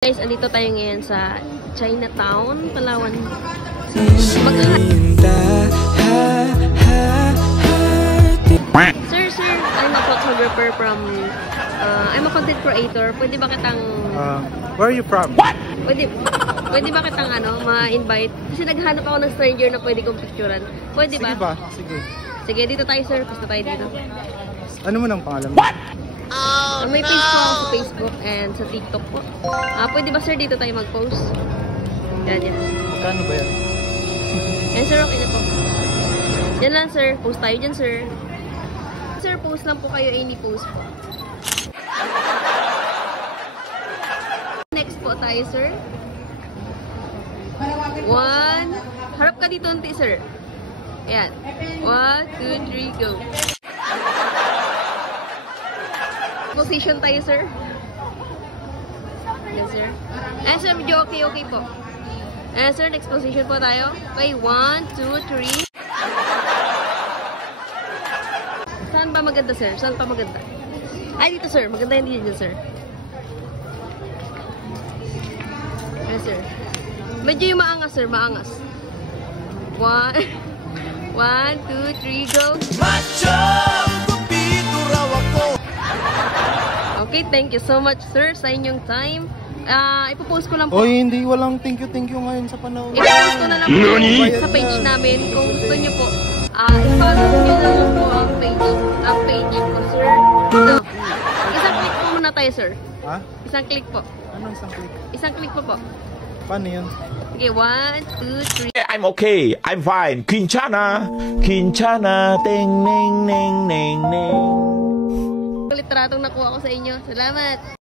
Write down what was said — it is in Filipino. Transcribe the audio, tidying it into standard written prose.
Guys, andito tayo ngayon sa Chinatown, Palawan. Sir, I'm a photographer from, I'm a content creator. Pwede ba kitang... where are you from? What? Pwede ba kitang ma-invite? Kasi naghanap ako ng stranger na pwede kong picturean. Pwede ba? Sige ba? Sige. Sige, dito tayo sir. Gusto tayo dito. Ano mo nang pangalan mo? What? May page po ako sa Facebook and sa TikTok po. Pwede ba sir dito tayo mag-post? Yan. Magkano ba yan? Yan sir, okay na po. Yan lang sir. Post tayo dyan sir. Sir, post lang po kayo. Any post po. Next po tayo sir. 1. Harap ka dito unti sir. Ayan. 1, 2, 3, go. Position tayo, sir. Yes, sir. Sir, medyo okay po. Sir, next position po tayo. Okay, 1, 2, 3. Saan ba maganda, sir? Saan pa maganda? Ay, dito, sir. Maganda yan dito, sir. Yes, sir. Medyo yung maangas, sir. Maangas. 1, 2, 3, go. Macho! Okay, thank you so much, sir, sa inyong time. Ipopost ko lang po. Oy, hindi. Walang thank you ngayon sa panahon. Ipopost ko na lang po sa page namin. Kung gusto nyo po, i-follow nyo na lang po ang page ko, sir. So, isang click po muna tayo, sir. Ha? Isang click po. Anong isang click? Isang click po po. Paano yun? Okay, 1, 2, 3. I'm okay. I'm fine. Kinchana. Ting, ning, ning, ning, ning. Litratong nakuha ko sa inyo. Salamat!